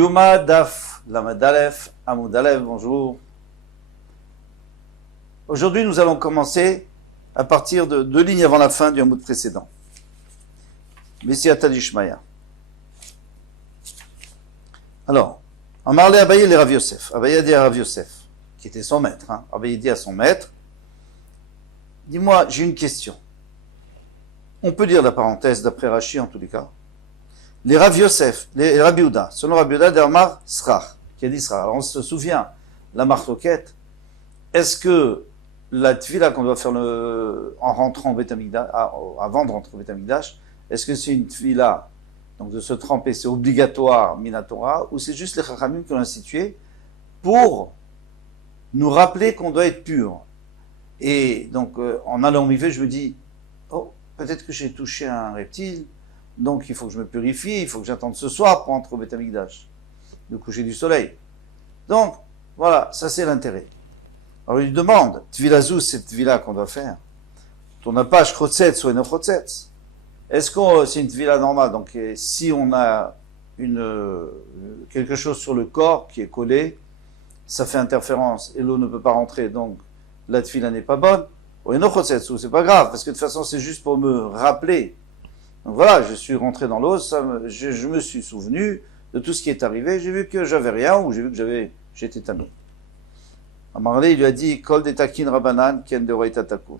Yuma Daf Lamadalef Amoudalef, bonjour. Aujourd'hui, nous allons commencer à partir de 2 lignes avant la fin du hamoud précédent. Messiata Dishmaya. Alors, Amarle Abaye le Rav Yosef. Abaye a dit à Rav Yosef, qui était son maître. Abaye dit à son maître, dis-moi, j'ai une question. On peut lire la parenthèse d'après Rashi en tous les cas. Les Rav Yosef, les Rabbi Yehuda, selon Rabbi Yehuda d'Amar Srach, qui a dit Srach. Alors on se souvient, la marloquette, est-ce que la tvila qu'on doit faire en rentrant au Beth Amikdash, avant de rentrer au Beth Amikdash, est-ce que c'est une tvila, donc de se tremper, c'est obligatoire, minatora, ou c'est juste les Chachamim qui l'ont institué pour nous rappeler qu'on doit être pur. Et donc, en allant au mikvé, je me dis, oh, peut-être que j'ai touché un reptile, donc il faut que je me purifie, il faut que j'attende ce soir pour entrer au Beth Amikdash, le coucher du soleil. Donc, voilà, ça c'est l'intérêt. Alors il lui demande, Tvilazou, cette tvila qu'on doit faire, on n'a pas Shchotzetz ou Enochrotzetz. Est-ce que c'est une tvila normale? Donc si on a quelque chose sur le corps qui est collé, ça fait interférence et l'eau ne peut pas rentrer, donc la tvila n'est pas bonne. Ou Enochrotzetz, c'est pas grave, parce que de toute façon c'est juste pour me rappeler. Donc voilà, je suis rentré dans l'eau, je me suis souvenu de tout ce qui est arrivé, j'ai vu que j'avais rien, ou j'ai vu que j'étais tamé. Amarlé, il lui a dit, Kol de takin rabanan, ken de roita takun.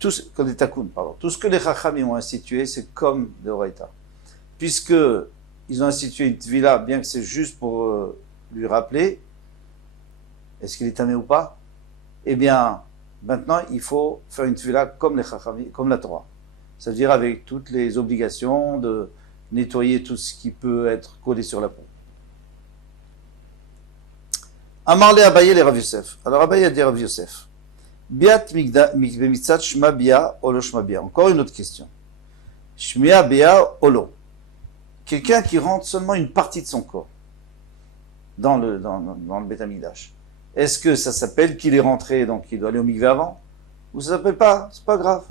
Kol de takun, pardon. Tout ce que les chachamim ont institué, c'est comme de roita. Puisque ils ont institué une tvila, bien que c'est juste pour lui rappeler, est-ce qu'il est tamé ou pas? Eh bien, maintenant, il faut faire une tvila comme les chachamim, comme la Torah. C'est-à-dire avec toutes les obligations de nettoyer tout ce qui peut être collé sur la peau. Amarle Abaye le Rav Yosef. Alors Abaye a dit Rav Yosef, Biat mitzat shma bia olo shma bia. Encore une autre question. Shmia bia olo. Quelqu'un qui rentre seulement une partie de son corps dans le Beth Amikdash. Est-ce que ça s'appelle qu'il est rentré, donc il doit aller au mikvé avant? Ou ça s'appelle pas? C'est pas grave.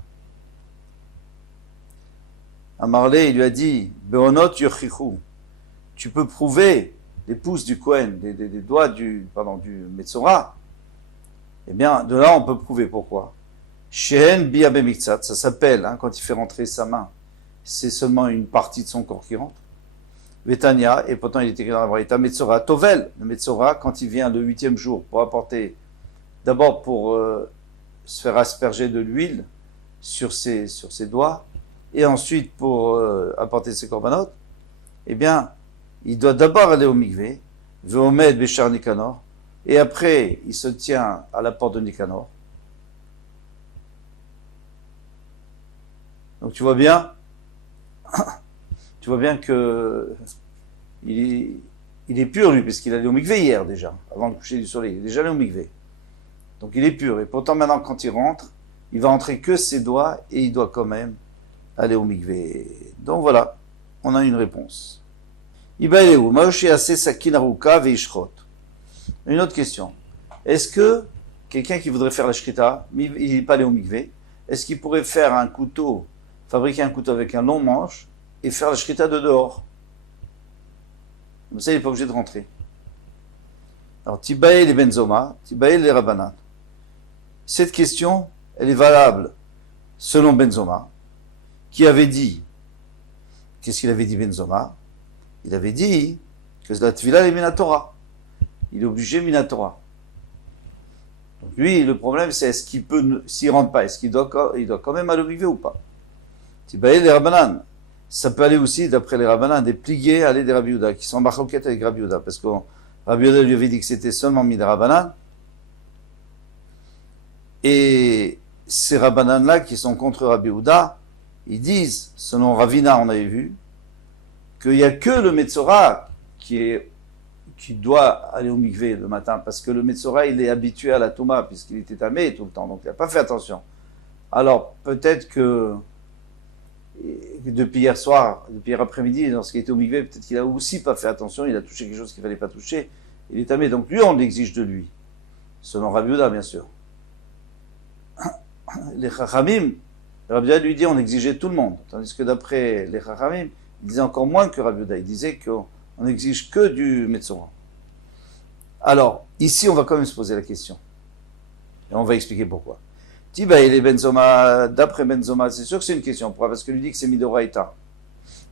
Amarle, il lui a dit, Beonot yochichu. Tu peux prouver les pouces du Kohen, des doigts du Metzora. Eh bien, de là, on peut prouver pourquoi. Shehen biya bemiktsat, ça s'appelle, quand il fait rentrer sa main, c'est seulement une partie de son corps qui rentre. Vetania, et pourtant il est écrit dans la Braïta, Metzora, Tovel, le Metzora, quand il vient le 8e jour pour apporter, d'abord pour se faire asperger de l'huile sur ses doigts, et ensuite pour apporter ses corbanotes, eh bien, il doit d'abord aller au mikvé, veomed bechar Nikanor, et après, il se tient à la porte de Nikanor. Donc tu vois bien que il est pur lui, puisqu'il est allé au mikvé hier déjà, avant le coucher du soleil, il est déjà allé au mikvé. Donc il est pur, et pourtant maintenant quand il rentre, il va rentrer que ses doigts, et il doit quand même aller au mikvé. Donc voilà, on a une réponse. Une autre question. Est-ce que quelqu'un qui voudrait faire la shrita, mais il n'est pas allé au mikvé, est-ce qu'il pourrait faire fabriquer un couteau avec un long manche et faire la shrita de dehors? Comme ça, il n'est pas obligé de rentrer. Alors, Tibaï les Benzoma, Tibaï les Rabbanan. Cette question, elle est valable selon Benzoma, qui avait dit, qu'est-ce qu'il avait dit Benzoma? Il avait dit que la tvila est minatora. Il est obligé minatora. Donc lui, le problème, c'est est-ce qu'il peut, s'il rentre pas, est-ce qu'il doit quand même aller au mikvé ou pas? Tibaï les Rabbanan. Ça peut aller aussi, d'après les Rabbanan, des pliés aller des Rabbi Yehuda, qui sont en marloquette avec Rabbi Yehuda, parce que Rabbi Yehuda lui avait dit que c'était seulement mis des Rabbanan. Et ces Rabbanan-là, qui sont contre Rabbi Yehuda, ils disent, selon Ravina, on avait vu, qu'il n'y a que le Metzora qui doit aller au mikvé le matin, parce que le Metzora, il est habitué à la Touma, puisqu'il était tamé tout le temps, donc il n'a pas fait attention. Alors, peut-être que depuis hier soir, depuis hier après-midi, lorsqu'il était au mikvé, peut-être qu'il a aussi pas fait attention, il a touché quelque chose qu'il ne fallait pas toucher, il est tamé, donc lui, on l'exige de lui, selon Rabbi Yehuda, bien sûr. Les Chachamim, Rabbi Yehuda lui dit, on exigeait tout le monde, tandis que d'après les Chachamim, il disait encore moins que Rabbi Yehuda. Il disait qu'on On n'exige que du Metzora. Alors, ici, on va quand même se poser la question. Et on va expliquer pourquoi. Tiba, il est Benzoma, d'après Benzoma, c'est sûr que c'est une question. Pourquoi? Parce que lui dit que c'est Midoraïta.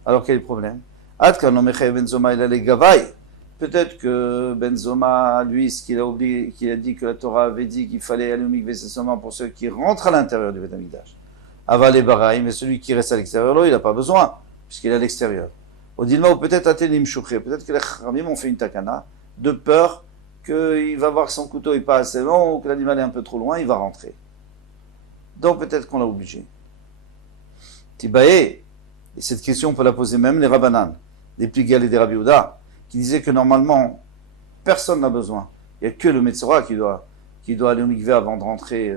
Alors, quel est le problème? Benzoma, il a les Gavaï. Peut-être que Benzoma, lui, ce qu'il a oublié, qu'il a dit que la Torah avait dit qu'il fallait aller au mikvé, c'est seulement pour ceux qui rentrent à l'intérieur du Beth Amikdash. Aval et Baraï, mais celui qui reste à l'extérieur, là, il n'a pas besoin, puisqu'il est à l'extérieur. Au Dilma, ou peut-être à Télim Choukhré, peut-être que les Khamim ont fait une takana, de peur qu'il va voir que son couteau n'est pas assez long, ou que l'animal est un peu trop loin, il va rentrer. Donc peut-être qu'on l'a obligé. Tibae, et cette question on peut la poser même les Rabbanan, les Pligal et des Rabbi Houda, qui disaient que normalement, personne n'a besoin. Il n'y a que le Metzora qui doit aller au mikvé avant de rentrer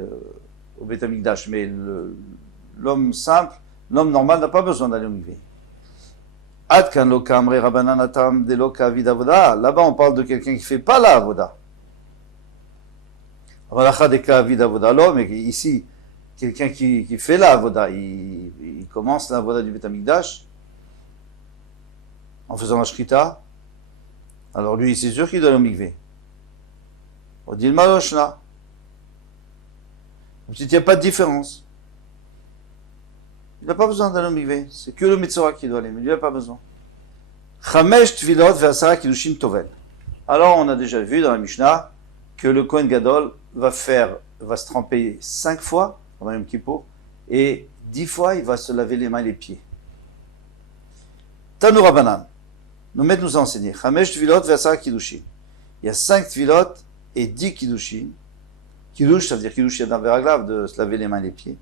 au Beth Amikdash. Mais l'homme simple, l'homme normal n'a pas besoin d'aller au mikvé. Là-bas, on parle de quelqu'un qui ne fait pas la avoda. Mais ici, quelqu'un qui fait la avoda, il commence la avoda du Beth Amikdash en faisant la shrita. Alors lui, c'est sûr qu'il doit aller au mikvé. On dit le maloshna. Il n'y a pas de différence. Il n'a pas besoin d'aller au mikvé. C'est que le Metzora qui doit aller, mais lui n'a pas besoin. Chamesh tvilot ve'asara kiddushin tovel. Alors on a déjà vu dans la Mishnah que le Kohen Gadol va se tremper 5 fois pendant Yom Kippour et 10 fois il va se laver les mains et les pieds. Tanu Rabbanan. Nous mettons nous enseigner. Chamesh tvilot ve'asara kiddushin. Il y a 5 tvilot et 10 kiddushin. Kiddush, ça veut dire kiddush yadam veraglav, de se laver les mains et les pieds.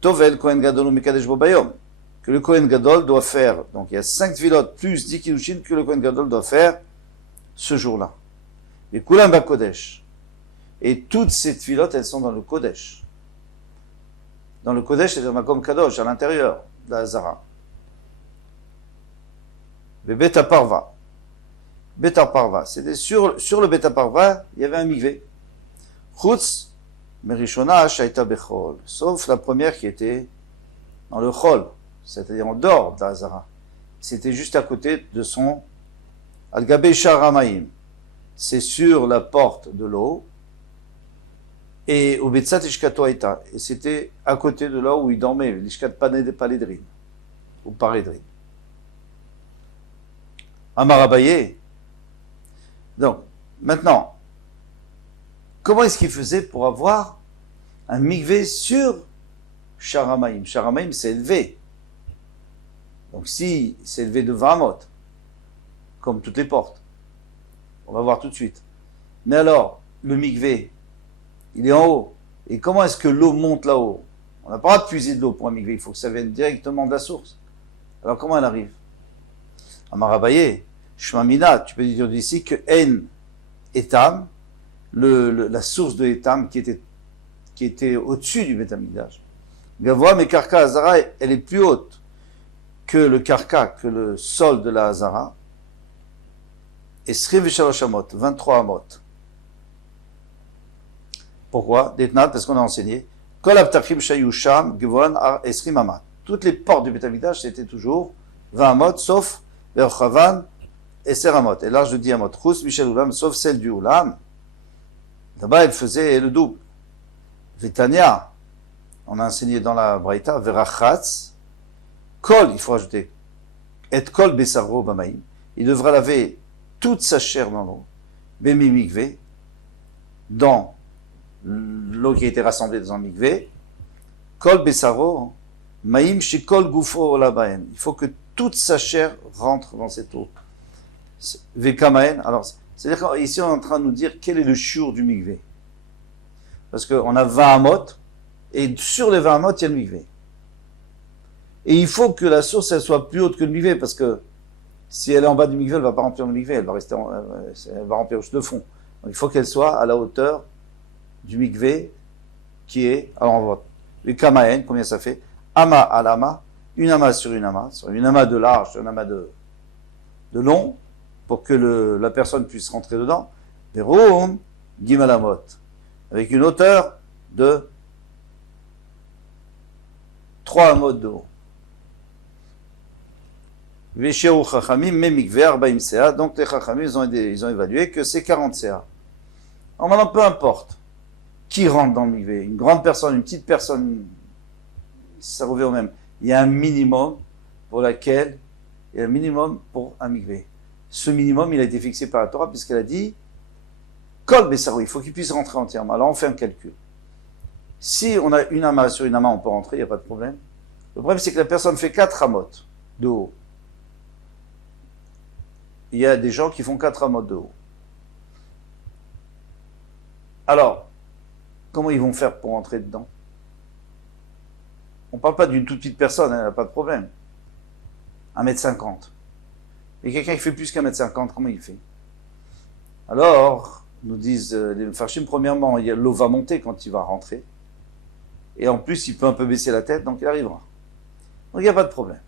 Tovel Kohen Gadol ou Mekadesh bo bayom. Que le Kohen Gadol doit faire. Donc il y a 5 tvilot plus 10 kiddushin que le Kohen Gadol doit faire ce jour-là. Et Kulam ba Kodesh. Et toutes ces tvilot, elles sont dans le Kodesh. Dans le Kodesh, c'est-à-dire Makom Kadosh, à l'intérieur de la Hazara. Le Beta Parva. Beta Parva. C'était sur le Beta Parva, il y avait un mikvé. Chutz, Merishona, Shaita Bechol. Sauf la première qui était dans le Chol, c'est-à-dire en dehors de la Hazara. C'était juste à côté de son Al-Gabé Sharamaim. C'est sur la porte de l'eau. Et au Betsat Ishkato Aita. Et c'était à côté de là où il dormait, l'Ishkat Palédrin. Ou Palédrin. Amarabaye. Donc, maintenant, comment est-ce qu'il faisait pour avoir un mikvé sur Sharamaim? Sharamaim, c'est élevé. Donc, si c'est élevé de 20 mot, comme toutes les portes, on va voir tout de suite. Mais alors, le mikvé, il est en haut. Et comment est-ce que l'eau monte là-haut? On n'a pas le droit de puiser de l'eau pour un mikvé, il faut que ça vienne directement de la source. Alors, comment elle arrive? Amarabaye, Shmamina, tu peux dire d'ici que En Etam, la source de Etam qui était au-dessus du Beth Amikdash. Gavoa, mais Karka Hazara, elle est plus haute que le Karka, que le sol de la Hazara. Et Sriv Vishalosh Amot, 23 Amot. Pourquoi? Détnat, parce qu'on a enseigné. Kol Abtachim Shayusham, Gavoan Ar Esrim Amat. Toutes les portes du Beth Amikdash, c'était toujours 20 Amot, sauf Berchavan et Seramot. Et large de 10 Amot. Chus Michel Ulam, sauf celle du Ulam. Là-bas, elle faisait le double. Vitania, on a enseigné dans la Braïta, Verachatz, Kol, il faut ajouter, et Kol Besarro Bamaim, il devra laver toute sa chair dans l'eau, Bemi Mikvé, dans l'eau qui a été rassemblée dans un Mikvé, Kol Besarro, Maim Shikol Gufo Olabaen, il faut que toute sa chair rentre dans cette eau. Vekamaen, alors, c'est-à-dire qu'ici, on est en train de nous dire quel est le shur du mikvé. Parce qu'on a 20 amot, et sur les 20 amot, il y a le mikvé. Et il faut que la source, elle soit plus haute que le mikvé, parce que si elle est en bas du mikvé, elle ne va pas remplir le mikvé, elle va remplir juste le fond. Donc il faut qu'elle soit à la hauteur du mikvé, qui est, alors on voit, le kamaen, combien ça fait? Ama à l'ama, une ama sur une ama de large, sur une ama de long, pour que la personne puisse rentrer dedans, Verum Gimalamot, avec une hauteur de 3 amot de haut. Vesheru Chachamim Memikve Arbaim Sea. Donc les Chachamim, ils ont évalué que c'est 40 Sea. Alors maintenant, peu importe qui rentre dans le mikvé, une grande personne, une petite personne, ça revient au même. Il y a un minimum pour laquelle, il y a un minimum pour un mikvé. Ce minimum, il a été fixé par la Torah puisqu'elle a dit Kol Bessarou, il faut qu'il puisse rentrer entièrement. Alors on fait un calcul. Si on a une ama sur une ama, on peut rentrer, il n'y a pas de problème. Le problème, c'est que la personne fait 4 amot de haut. Il y a des gens qui font 4 amot de haut. Alors, comment ils vont faire pour entrer dedans? On ne parle pas d'une toute petite personne, elle n'a pas de problème. 1m50. Et quelqu'un qui fait plus qu'1m50, comment il fait? Alors, nous disent les Mefarshim, premièrement, l'eau va monter quand il va rentrer. Et en plus, il peut un peu baisser la tête, donc il arrivera. Donc il n'y a pas de problème.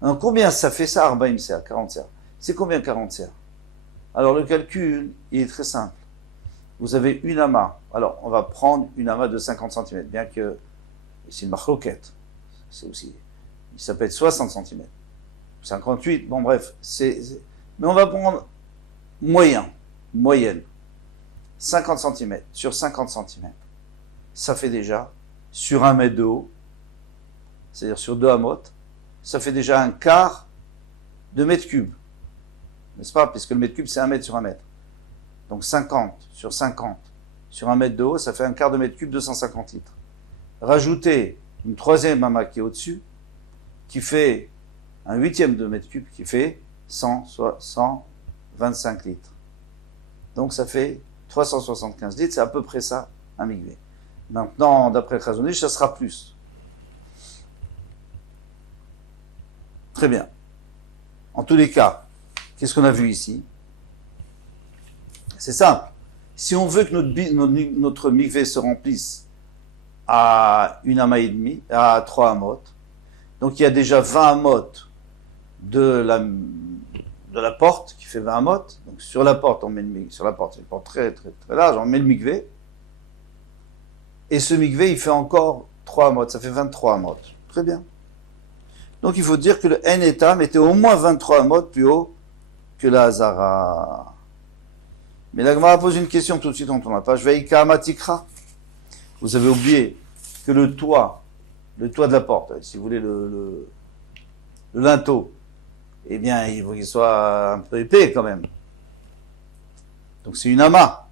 Alors, combien ça fait ça, Arbaim Sea, 40 Sea? C'est combien 40 Sea? Alors le calcul, il est très simple. Vous avez une ama. Alors, on va prendre une ama de 50 cm, bien que c'est une marloquette. C'est aussi, ça peut être 60 cm. 58, bon bref. Mais on va prendre moyenne. 50 cm sur 50 cm. Ça fait déjà, sur 1 mètre de haut, c'est-à-dire sur 2 amotes, ça fait déjà un quart de mètre cube. N'est-ce pas? Puisque le mètre cube, c'est 1 mètre sur 1 mètre. Donc 50 sur 50 sur 1 mètre de haut, ça fait un quart de mètre cube, 250 litres. Rajoutez une troisième ama qui est au-dessus, qui fait un huitième de mètre cube, qui fait 125 litres. Donc ça fait 375 litres, c'est à peu près ça, un mikvé. Maintenant, d'après le Chazon Ish, ça sera plus. Très bien. En tous les cas, qu'est-ce qu'on a vu ici? C'est simple. Si on veut que notre mikvé se remplisse à une ama et demi, à 3 amot, donc il y a déjà 20 amot de la porte qui fait 20 amot. Donc sur la porte, on met le mikvé. Sur la porte, c'est une porte très très très large, on met le mikvé. Et ce mikvé, il fait encore 3 amot, ça fait 23 amot. Très bien. Donc il faut dire que le En Etam était au moins 23 amot plus haut que la Hazara. Mais la Gemara pose une question tout de suite, on tourne la page. Veika Matikra. Vous avez oublié que le toit de la porte, si vous voulez le linteau, eh bien, il faut qu'il soit un peu épais quand même. Donc c'est une ama.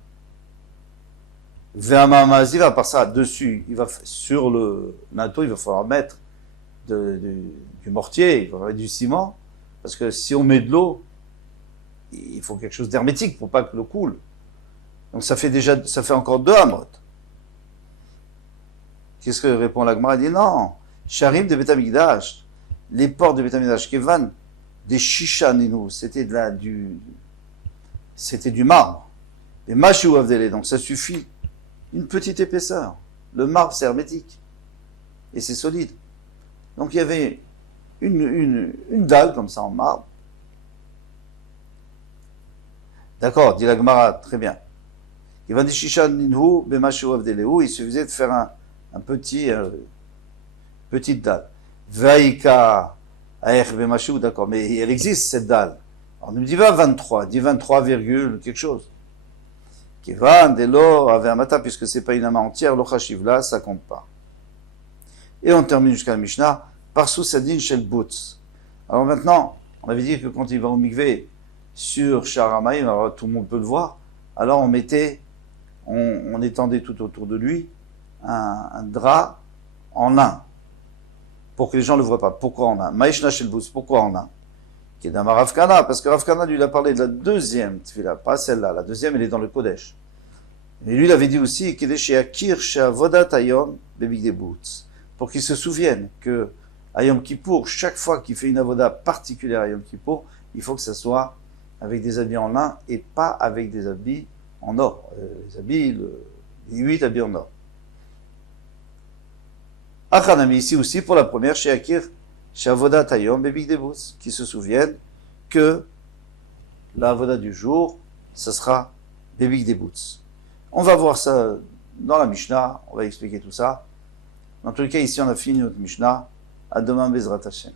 Ve'ama maziva, par ça, dessus, sur le linteau, il va falloir mettre du mortier, il va falloir mettre du ciment, parce que si on met de l'eau, il faut quelque chose d'hermétique pour pas que l'eau coule. Donc ça fait encore 2 amot. Qu'est-ce que répond la Gemara? Elle dit non. Sharim de Betamikdash, les portes de Betamikdash, Kevan, des Shishaninu, c'était du marbre. Et Mashu Avdele, donc ça suffit. Une petite épaisseur. Le marbre, c'est hermétique. Et c'est solide. Donc il y avait une dalle comme ça en marbre. D'accord, dit la Gemara, très bien. Il suffisait de faire un petite dalle. Vaïka aer bemashou, d'accord, mais elle existe cette dalle. Alors ne me dis pas 23, dis 23, quelque chose. Kevan delo avait un matin, puisque c'est pas une ama entière, l'ochashivla, ça compte pas. Et on termine jusqu'à la Mishnah par Soussadin shel Butz. Alors maintenant, on avait dit que quand il va au mikvé sur Sharamayim, alors tout le monde peut le voir, alors on étendait tout autour de lui un drap en lin, pour que les gens ne le voient pas. Pourquoi en lin? Maïshna shel Butz, pourquoi en lin? Qui est dans Rav Kana, parce que Rav Kana, lui, il a parlé de la deuxième tefila, pas celle-là. La deuxième, elle est dans le Kodesh. Et lui, il avait dit aussi, Kedesh Yakir Shavodat Ayom Bebigde Butz, pour qu'il se souvienne que à Yom Kippour, chaque fois qu'il fait une avoda particulière à Yom Kippour, il faut que ça soit avec des habits en lin et pas avec des habits en or. Les 8 habits en or. Achanami, ici aussi, pour la première, chez Akir, chez Avodat Ayom, Bebik Debus, qui se souviennent que la Avoda du jour, ce sera Bebik Debus. On va voir ça dans la Mishnah, on va expliquer tout ça. Dans tous les cas, ici, on a fini notre Mishnah. À demain, Bezrat Hashem.